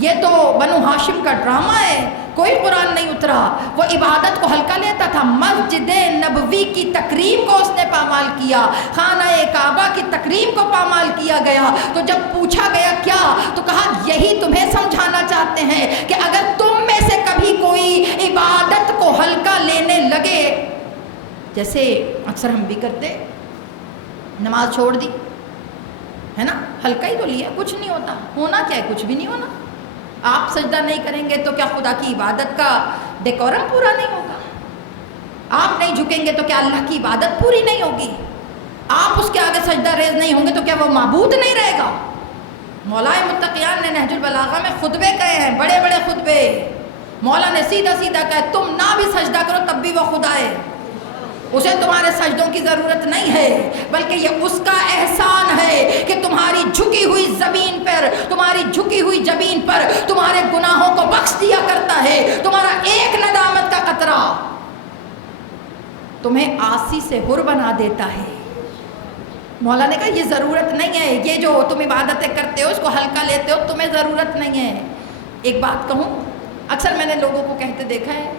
یہ تو بنو ہاشم کا ڈرامہ ہے، کوئی قرآن نہیں اترا. وہ عبادت کو ہلکا لیتا تھا. مسجد نبوی کی تکریم کو اس نے پامال کیا، خانہ کعبہ کی تکریم کو پامال کیا گیا. تو جب پوچھا گیا کیا، تو کہا یہی تمہیں سمجھانا چاہتے ہیں کہ اگر تم میں سے کبھی کوئی عبادت کو ہلکا لینے لگے، جیسے اکثر ہم بھی کرتے، نماز چھوڑ دی ہے نا، ہلکا ہی تو لیا، کچھ نہیں ہوتا، ہونا کیا ہے، کچھ بھی نہیں ہونا. آپ سجدہ نہیں کریں گے تو کیا خدا کی عبادت کا ڈیکورم پورا نہیں ہوگا؟ آپ نہیں جھکیں گے تو کیا اللہ کی عبادت پوری نہیں ہوگی؟ آپ اس کے آگے سجدہ ریز نہیں ہوں گے تو کیا وہ معبود نہیں رہے گا؟ مولا متقیان نے نہج البلاغہ میں خطبے کہے ہیں، بڑے بڑے خطبے. مولا نے سیدھا سیدھا کہا تم نہ بھی سجدہ کرو تب بھی وہ خدا ہے، اسے تمہارے سجدوں کی ضرورت نہیں ہے، بلکہ یہ اس کا احسان ہے کہ تمہاری جھکی ہوئی زمین پر، تمہاری جھکی ہوئی جبین پر تمہارے گناہوں کو بخش دیا کرتا ہے. تمہارا ایک ندامت کا قطرہ تمہیں عاصی سے حر بنا دیتا ہے. مولا نے کہا یہ ضرورت نہیں ہے، یہ جو تم عبادتیں کرتے ہو اس کو ہلکا لیتے ہو، تمہیں ضرورت نہیں ہے۔ ایک بات کہوں، اکثر میں نے لوگوں کو کہتے دیکھا ہے،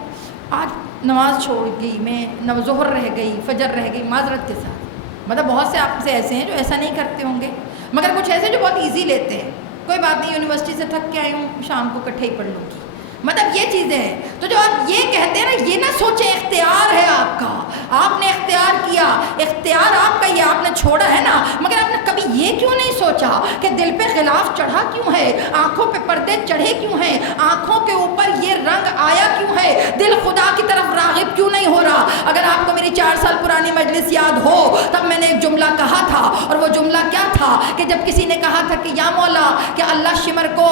آج نماز چھوڑ گئی میں، ظہر رہ گئی، فجر رہ گئی، معذرت کے ساتھ، مطلب بہت سے آپ سے ایسے ہیں جو ایسا نہیں کرتے ہوں گے، مگر کچھ ایسے جو بہت ایزی لیتے ہیں، کوئی بات نہیں یونیورسٹی سے تھک کے آئی ہوں، شام کو اکٹھے ہی پڑھ لوں گی، مطلب یہ چیزیں ہیں۔ تو جو آپ یہ کہتے ہیں نا، یہ نہ سوچیں اختیار ہے آپ کا، آپ نے اختیار کیا، اختیار آپ کا، یہ آپ نے چھوڑا ہے نا، مگر آپ نے کبھی یہ کیوں نہیں سوچا کہ دل پہ غلاف چڑھا کیوں ہے، آنکھوں پہ پردے چڑھے کیوں ہیں، آنکھوں کے اوپر یہ رنگ آیا کیوں ہے، دل خدا کی طرف راغب کیوں نہیں ہو رہا؟ اگر آپ کو میری 4 سال پرانی مجلس یاد ہو، تب میں نے ایک جملہ کہا تھا، اور وہ جملہ کیا تھا کہ جب کسی نے کہا تھا کہ یا مولا کہ اللہ شمر کو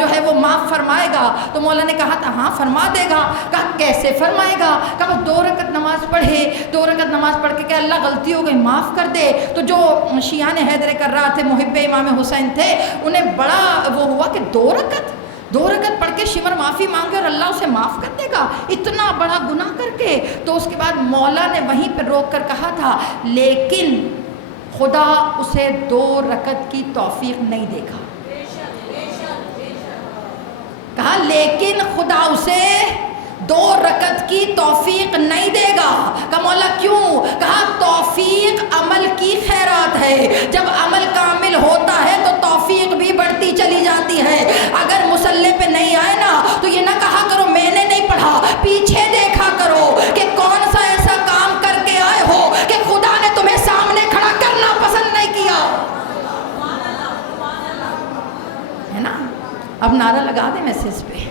جو ہے وہ معاف فرمائے گا، تو مولا نے کہا تھا ہاں فرما دے گا۔ کہا کیسے فرمائے گا؟ کہا 2 رکعت نماز پڑھے، 2 رکعت نماز پڑھ کے کہ اللہ غلطی ہو گئی معاف کر دے۔ تو جو شیعان حیدر کرار تھے، محب امام حسین تھے، انہیں بڑا وہ ہوا کہ 2 رکعت پڑھ کے شمر معافی مانگے اور اللہ اسے معاف کر دے گا اتنا بڑا گناہ کر کے۔ تو اس کے بعد مولا نے وہیں پہ روک کر کہا تھا لیکن خدا اسے 2 رکعت کی توفیق نہیں دے گا۔ کہا لیکن خدا اسے 2 رکعت کی توفیق نہیں دے گا۔ کہا مولا کیوں؟ کہا توفیق عمل کی خیرات ہے، جب عمل کامل ہوتا ہے تو توفیق بھی بڑھتی چلی جاتی ہے۔ اگر مصلی پہ نہیں آئے نا تو یہ نہ کہا کرو میں نے نہیں پڑھا، پیچھے دیکھا کرو کہ کون سا ایسا کام کر کے آئے ہو کہ خدا نے تمہیں سامنے کھڑا کرنا پسند نہیں کیا، ہے نا؟ اب نعرہ لگا دیں میسج پہ،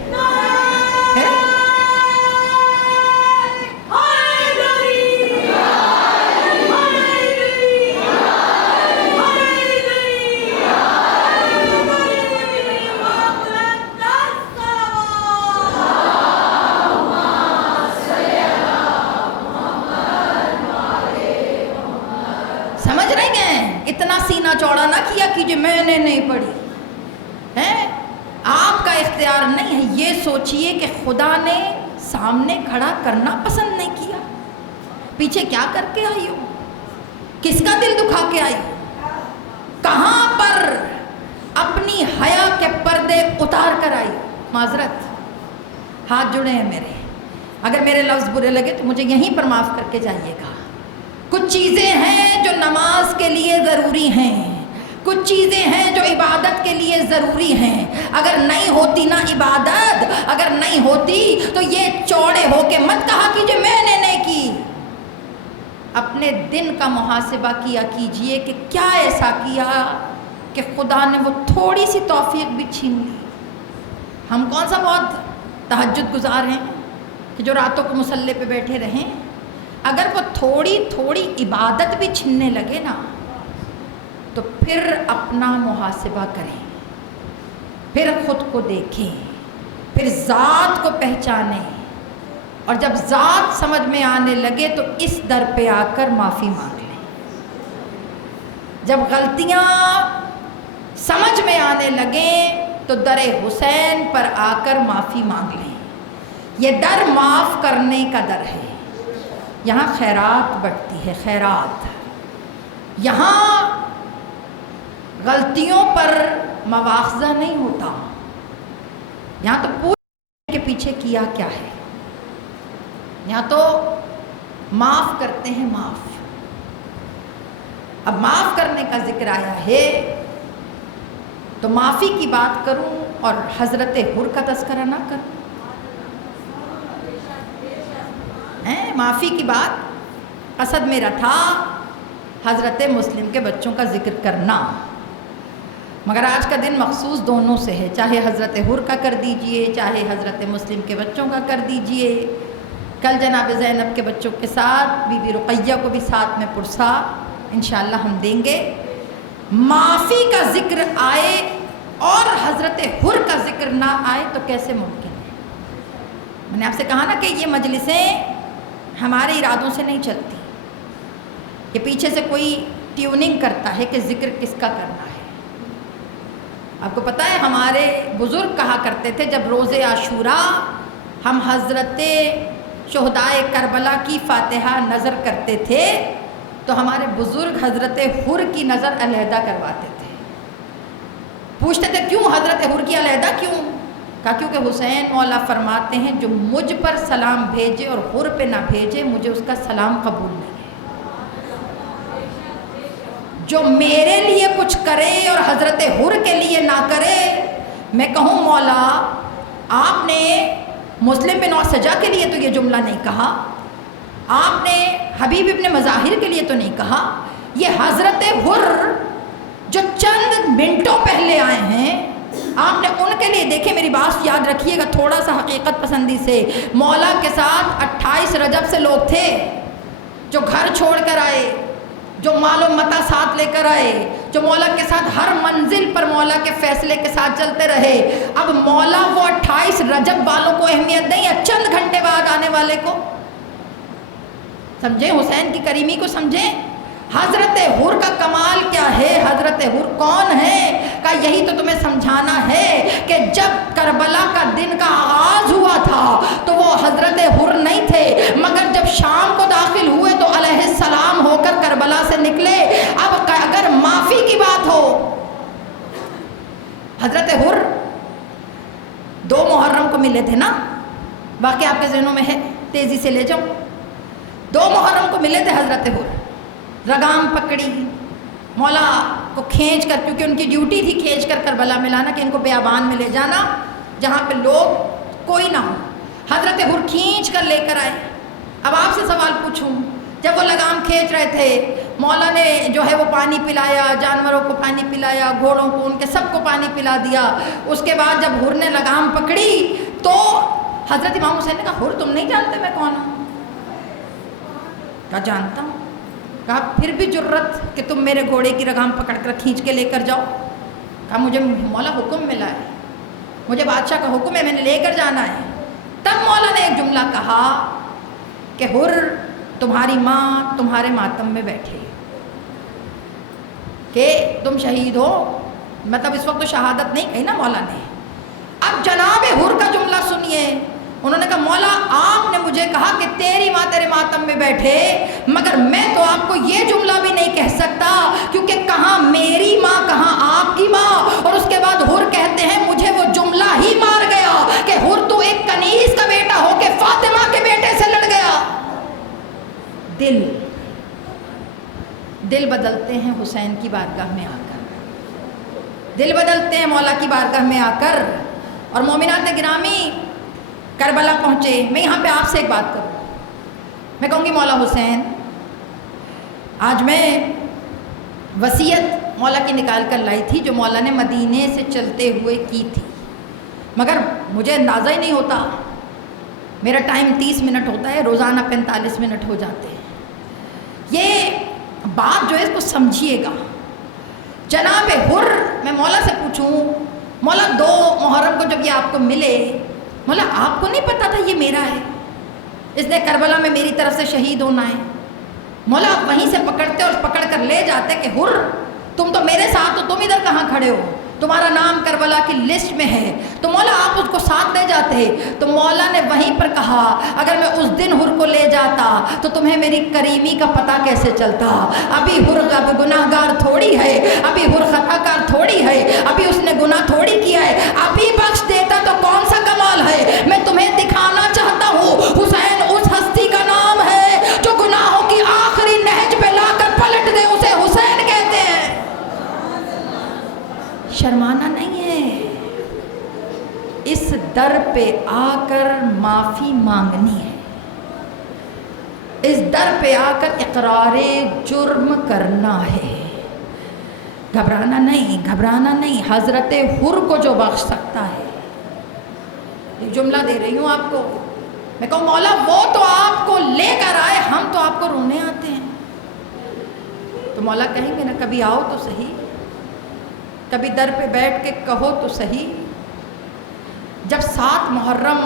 سمجھ رہے ہیں؟ اتنا سینہ چوڑا نہ کیا کیجیے میں نے نہیں پڑھی ہے، آپ کا اختیار نہیں ہے۔ یہ سوچئے کہ خدا نے سامنے کھڑا کرنا پسند نہیں کیا، پیچھے کیا کر کے آئی ہو، کس کا دل دکھا کے آئی ہو، کہاں پر اپنی حیا کے پردے اتار کر آئی ہو۔ معذرت، ہاتھ جڑے ہیں میرے، اگر میرے لفظ برے لگے تو مجھے یہیں پر معاف کر کے جائیے گا۔ کچھ چیزیں ہیں جو نماز کے لیے ضروری ہیں، کچھ چیزیں ہیں جو عبادت کے لیے ضروری ہیں، اگر نہیں ہوتی نا عبادت، اگر نہیں ہوتی تو یہ چوڑے ہو کے مت کہا کیجئے میں نے نہیں کی۔ اپنے دن کا محاسبہ کیا کیجئے کہ کیا ایسا کیا کہ خدا نے وہ تھوڑی سی توفیق بھی چھین لی۔ ہم کون سا بہت تہجد گزار ہیں کہ جو راتوں کو مصلی پہ بیٹھے رہیں، اگر وہ تھوڑی تھوڑی عبادت بھی چھننے لگے نا تو پھر اپنا محاسبہ کریں، پھر خود کو دیکھیں، پھر ذات کو پہچانیں، اور جب ذات سمجھ میں آنے لگے تو اس در پہ آ کر معافی مانگ لیں۔ جب غلطیاں سمجھ میں آنے لگیں تو در حسین پر آ کر معافی مانگ لیں۔ یہ در معاف کرنے کا در ہے، یہاں خیرات بڑھتی ہے، خیرات، یہاں غلطیوں پر مواخذہ نہیں ہوتا، یہاں تو پوچھ کے پیچھے کیا کیا ہے، یہاں تو معاف کرتے ہیں، معاف۔ اب معاف کرنے کا ذکر آیا ہے تو معافی کی بات کروں اور حضرت حر کا تذکرہ نہ کروں؟ معافی کی بات قصد میرا تھا حضرت مسلم کے بچوں کا ذکر کرنا، مگر آج کا دن مخصوص دونوں سے ہے، چاہے حضرت حر کا کر دیجئے چاہے حضرت مسلم کے بچوں کا کر دیجئے۔ کل جناب زینب کے بچوں کے ساتھ بی بی رقیہ کو بھی ساتھ میں پرسا انشاءاللہ ہم دیں گے۔ معافی کا ذکر آئے اور حضرت حر کا ذکر نہ آئے تو کیسے ممکن ہے؟ میں نے آپ سے کہا نا کہ یہ مجلسیں ہمارے ارادوں سے نہیں چلتی، یہ پیچھے سے کوئی ٹیوننگ کرتا ہے کہ ذکر کس کا کرنا ہے۔ آپ کو پتہ ہے ہمارے بزرگ کہا کرتے تھے جب روز عاشوراء ہم حضرت شہدائے کربلا کی فاتحہ نظر کرتے تھے تو ہمارے بزرگ حضرت حر کی نظر علیحدہ کرواتے تھے. پوچھتے تھے کیوں حضرت حر کی علیحدہ کیوں؟ کہا کیونکہ حسین مولا فرماتے ہیں جو مجھ پر سلام بھیجے اور حر پہ نہ بھیجے مجھے اس کا سلام قبول نہیں ہے. جو میرے لیے کچھ کرے اور حضرت حر کے لیے نہ کرے، میں کہوں مولا آپ نے مسلم بن سجا کے لیے تو یہ جملہ نہیں کہا، آپ نے حبیب ابن مظاہر کے لیے تو نہیں کہا، یہ حضرت حر جو چند منٹوں پہلے آئے ہیں آپ نے ان کے لیے، دیکھیں میری بات یاد رکھیے گا تھوڑا سا حقیقت پسندی سے، مولا کے ساتھ 28 رجب سے لوگ تھے جو گھر چھوڑ کر آئے، جو مال و متاع ساتھ لے کر آئے، جو مولا کے ساتھ ہر منزل پر مولا کے فیصلے کے ساتھ چلتے رہے. اب مولا وہ 28 رجب والوں کو اہمیت نہیں ہے، چند گھنٹے بعد آنے والے کو سمجھیں، حسین کی کریمی کو سمجھیں. حضرت حر کا کمال کیا ہے، حضرت حر کون ہے؟ کہ یہی تو تمہیں سمجھانا ہے کہ جب کربلا کا دن کا آغاز ہوا تھا تو وہ حضرت حر نہیں تھے، مگر جب شام کو داخل ہوئے تو علیہ السلام ہو کر کربلا سے نکلے. اب اگر معافی کی بات ہو، حضرت حر 2 محرم کو ملے تھے نا، واقعہ آپ کے ذہنوں میں ہے، تیزی سے لے جاؤ. 2 محرم کو ملے تھے حضرت حر، رگام پکڑی مولا کو کھینچ کر، کیونکہ ان کی ڈیوٹی تھی کھینچ کر کربلا میں لانا کہ ان کو بیابان میں لے جانا جہاں پہ لوگ کوئی نہ ہو. حضرت حر کھینچ کر لے کر آئے. اب آپ سے سوال پوچھوں، جب وہ لگام کھینچ رہے تھے مولا نے جو ہے وہ پانی پلایا، جانوروں کو پانی پلایا، گھوڑوں کو، ان کے سب کو پانی پلا دیا. اس کے بعد جب حر نے لگام پکڑی تو حضرت امام حسین نے کہا حر تم نہیں جانتے میں کون ہوں؟ کہا جانتا ہوں. کہا پھر بھی جرت کہ تم میرے گھوڑے کی لگام پکڑ کر کھینچ کے لے کر جاؤ؟ کہا مجھے مولا حکم ملا ہے، مجھے بادشاہ کا حکم ہے، میں نے لے کر جانا ہے. تب مولا نے ایک جملہ کہا کہ حر تمہاری ماں تمہارے ماتم میں بیٹھے کہ تم شہید ہو، مطلب اس وقت تو شہادت نہیں کہی نا مولا نے. اب جناب حر کا جملہ سنیے، انہوں نے کہا مولا آپ نے مجھے کہا کہ تیری ماں تیرے ماتم میں بیٹھے، مگر میں تو آپ کو یہ جملہ بھی نہیں کہہ سکتا کیونکہ کہاں میری ماں کہاں آپ کی ماں. اور اس کے بعد حر کہتے ہیں مجھے وہ جملہ ہی مار گیا کہ حر تو ایک کنیز کا بیٹا ہو کے فاطمہ کے بیٹے سے لڑ گیا. دل بدلتے ہیں حسین کی بارگاہ میں آ کر، دل بدلتے ہیں مولا کی بارگاہ میں آ کر. اور مومنات گرامی کربلا پہنچے. میں یہاں پہ آپ سے ایک بات کروں، میں کہوں گی مولا حسین، آج میں وصیت مولا کی نکال کر لائی تھی جو مولا نے مدینے سے چلتے ہوئے کی تھی، مگر مجھے اندازہ ہی نہیں ہوتا، میرا ٹائم 30 منٹ ہوتا ہے، روزانہ 45 منٹ ہو جاتے ہیں. یہ بات جو ہے اس کو سمجھیے گا. جناب حر، میں مولا سے پوچھوں مولا 2 محرم کو جب یہ آپ کو ملے، مولا آپ کو نہیں پتا تھا یہ میرا ہے، اس نے کربلا میں میری طرف سے شہید ہونا ہے؟ مولا آپ وہیں سے پکڑتے اور پکڑ کر لے جاتے کہ حر تم تو میرے ساتھ ہو، تم ادھر کہاں کھڑے ہو، تمہارا نام کربلا کی لسٹ میں ہے. تو مولا آپ اس کو ساتھ لے جاتے. تو مولا نے وہیں پر کہا اگر میں اس دن حر کو لے جاتا تو تمہیں میری کریمی کا پتہ کیسے چلتا؟ ابھی حر اب گناہ گار تھوڑی ہے، ابھی حر خطا کار تھوڑی ہے، ابھی اس نے گناہ تھوڑی کیا ہے، ابھی بخش دیتا تو کون سا کمال ہے. میں تمہیں دکھانا چاہتا ہوں حسین اس ہستی کا نام ہے جو گناہوں کی آخری نہج پہ لا کر پلٹ دے، اسے حسین کہتے ہیں. شرمانا نہیں ہے، اس در پہ آ کر معافی مانگنی ہے، اس در پہ آ کر اقرار جرم کرنا ہے. گھبرانا نہیں، گھبرانا نہیں. حضرت حر کو جو بخش سکتا ہے، ایک جملہ دے رہی ہوں آپ کو، میں کہوں مولا وہ تو آپ کو لے کر آئے، ہم تو آپ کو رونے آتے ہیں. تو مولا کہیں گے نا کبھی آؤ تو صحیح، کبھی در پہ بیٹھ کے کہو تو صحیح. جب 7 محرم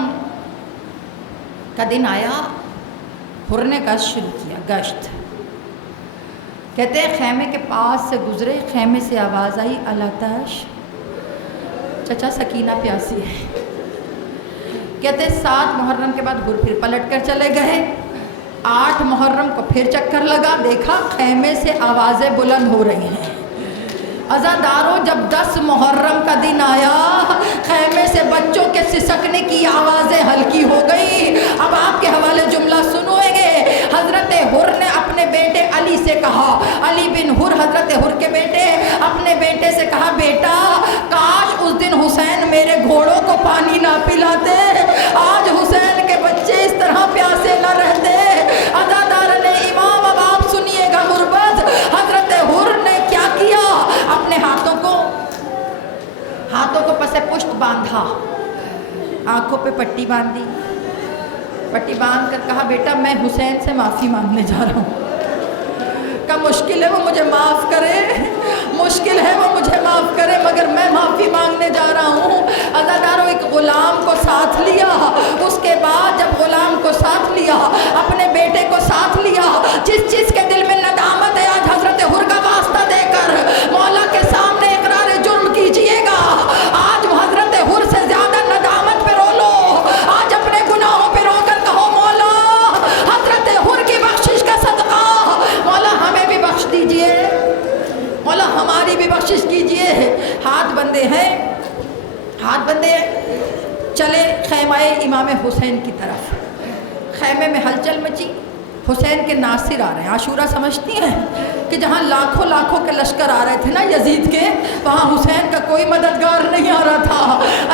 کا دن آیا، حر نے گشت شروع کیا. گشت کہتے ہیں خیمے کے پاس سے گزرے، خیمے سے آواز آئی الاتش، چچا سکینہ پیاسی ہے. کہتے ہیں 7 محرم کے بعد حر پھر پلٹ کر چلے گئے. 8 محرم کو پھر چکر لگا, دیکھا خیمے سے آوازیں بلند ہو رہی ہیں. عزاداروں جب 10 محرم کا دن آیا, خیمے سے بچوں کے سسکنے کی آوازیں ہلکی ہو گئی. اب آپ کے حوالے جملہ سنویں گے. حضرت حر نے اپنے بیٹے علی سے کہا, علی بن حر حضرت حر کے بیٹے, اپنے بیٹے سے کہا, بیٹا کاش اس دن حسین میرے گھوڑوں کو پانی نہ پلاتے, آج حسین کے بچے اس طرح پیاسے نہ رہتے. عزاداران امام اب آپ سنیے گا غربت. حضرت حر نے کیا کیا, اپنے ہاتھوں کو پس پشت باندھا, آنکھوں پہ پٹی باندھی, پٹی باندھ کر کہا, بیٹا میں حسین سے معافی مانگنے جا رہا ہوں. کا مشکل ہے وہ مجھے معاف کرے, مشکل ہے وہ مجھے معاف کرے, مگر میں معافی مانگنے جا رہا ہوں. عزاداروں ایک غلام کو ساتھ لیا. اس کے بعد جب غلام کو ساتھ لیا, اپنے بیٹے کو ساتھ لیا, جس چیز کے دل میں ندامت ہے آج حضرت حر کا واسطہ دے کر مولا کے سامنے اقرار جرم کیجئے گا. آج حضرت حر سے زیادہ ندامت پہ رو لو, آج اپنے گناہوں پہ رو کر کہو, مولا حضرت حر کی بخشش کا صدقہ مولا ہمیں بھی بخش دیجئے, مولا ہماری بھی بخشش کیجئے. ہاتھ بندے ہیں, ہاتھ بندے ہیں. چلے خیمہ امام حسین کی طرف. خیمے میں ہلچل مچی, حسین کے ناصر آ رہے ہیں. عاشورہ سمجھتی ہیں کہ جہاں لاکھوں لاکھوں کے لشکر آ رہے تھے نا یزید کے, وہاں حسین کا کوئی مددگار نہیں آ رہا تھا.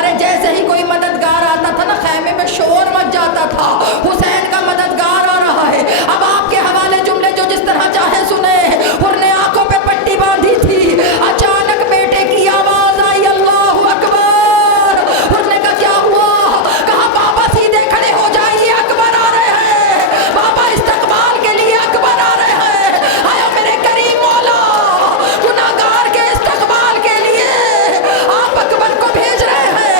ارے جیسے ہی کوئی مددگار آتا تھا نا, خیمے میں شور مچ جاتا تھا, حسین کا مددگار آ رہا ہے. اب آپ کے حوالے جملے جو جس طرح چاہے سنے. حر نے آنکھوں پہ پٹی باندھی تھی, اچانک بیٹے کی آواز آئی, اللہ اکبر. حر نے کہا کیا ہوا, کہا بابا سیدھے کھڑے ہو جائیے, اکبر آ رہے ہیں, بابا استقبال کے لیے اکبر آ رہے ہیں. آیا میرے کریم مولا, گناہگار کے استقبال کے لیے آپ اکبر کو بھیج رہے ہیں.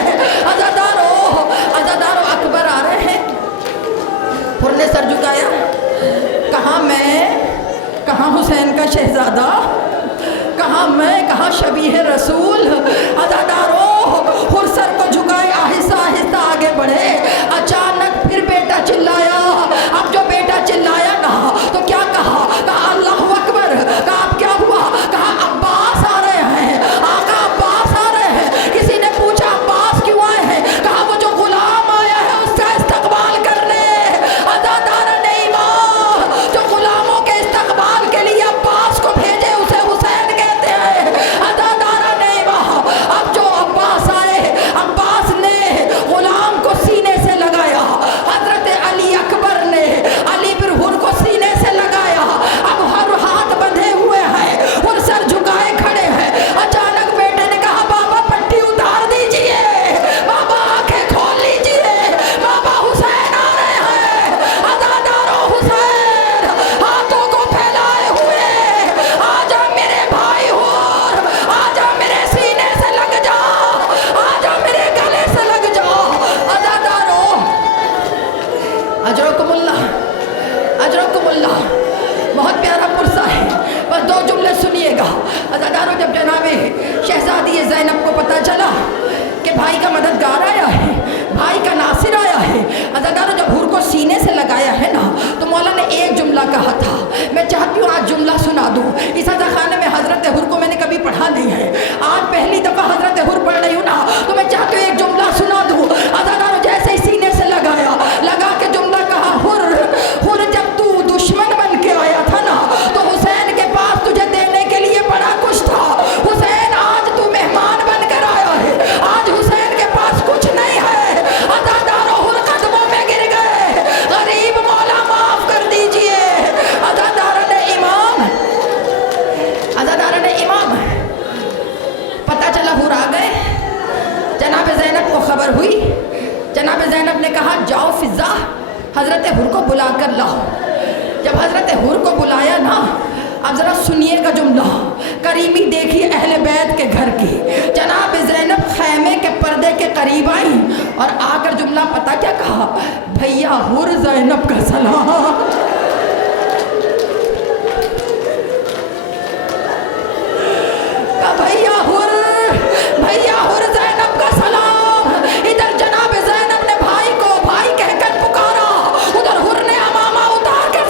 عزاداروں اکبر آ رہے ہیں. حر نے سر جھکایا, کہاں میں, کہاں حسین کا شہزادہ, کہاں میں, کہاں شبیہ رسول. عزاداروں حر سر کو جھکائے, آہستہ آہستہ آگے بڑھے. اچانک پھر بیٹا چلایا. اب جو بیٹا چلایا نا تو کیا کہا, کہا اللہ اکبر. کہا اب کیا ہوا, کہا عباس آ رہے ہیں, آقا عباس آ رہے ہیں. کسی نے پوچھا عباس کیوں آئے ہیں, کہا وہ جو غلام آیا ہے اس کا استقبال کرنے. عزاداران ایمان, جو غلاموں کے استقبال کے لیے عباس کو بھیجے اسے حسین کہتے ہیں. عزاداران ایمان, اب جو عباس آئے, عباس نے غلام کو سینے سے لگایا. حضرت علی اکبر نے علی بن حر کو سینے سے لگایا. اب ہر ہاتھ بندھے ہوئے ہیں, حر سر جھکائے کھڑے ہیں. اچانک بیٹے نے کہا, بابا پٹی اتار دیجئے, بابا آنکھیں کھول لیجئے, بابا حسین آ رہے ہیں. عزاداروں حسین ہاتھوں کو پھیلائے ہوئے, آجا میرے بھائی حر, آجا میرے سینے سے لگ جا, آجا میرے گلے سے لگ جا. عزاداروں اجرکم اللہ, اجرکم اللہ. بہت پیارا پرسہ ہے, بس 2 جملے سنیے گا. عزاداروں جب جناب شہزادی زینب کو پتہ چلا کہ بھائی کا مددگار آیا ہے, بھائی کا ناصر آیا ہے, عزاداروں جب حر کو سینے سے لگایا ہے نا تو مولا نے ایک جملہ کہا تھا. میں چاہتی ہوں آج جملہ سنا دوں. اس عزا خانے میں حضرت حر کو میں نے کبھی پڑھا نہیں ہے, آج پہلی دفعہ حضرت حر پڑھ رہی ہوں نا, تو میں چاہتی ہوں ایک جملہ سنا دوں. عزاداروں جیسے ہی سینے سے لگایا, لگا کے جملہ کہا, حر جب تو دشمن بن کے آیا تھا نا تو حسین کے پاس تجھے دینے کے لیے بڑا کچھ تھا. حسین آج تو مہمان بن کر آیا ہے, آج حسین کے پاس کچھ نہیں ہے. عزاداروں حر قدموں میں گر گئے, غریب مولا معاف کر دیجئے. عزاداران امام, عزاداران امام, پتہ چلا حر آ گئے. جناب زینب کو خبر ہوئی. جناب زینب نے کہا, جاؤ فضا, حضرت حر کو بلا کر لاؤ. جب حضرت حر کو بلایا نا, اب ذرا سنیے گا جملہ, کریمی دیکھیے اہل بیت کے گھر کی. جناب زینب خیمے کے پردے کے قریب آئی اور آ کر جملہ پتہ کیا کہا, بھیا حر زینب کا سلام. کہا بھیا حر, بھیا حر زینب کا سلام. ادھر جناب زینب نے بھائی کو بھائی کہہ کر پکارا, ادھر حر نے امامہ اتار کر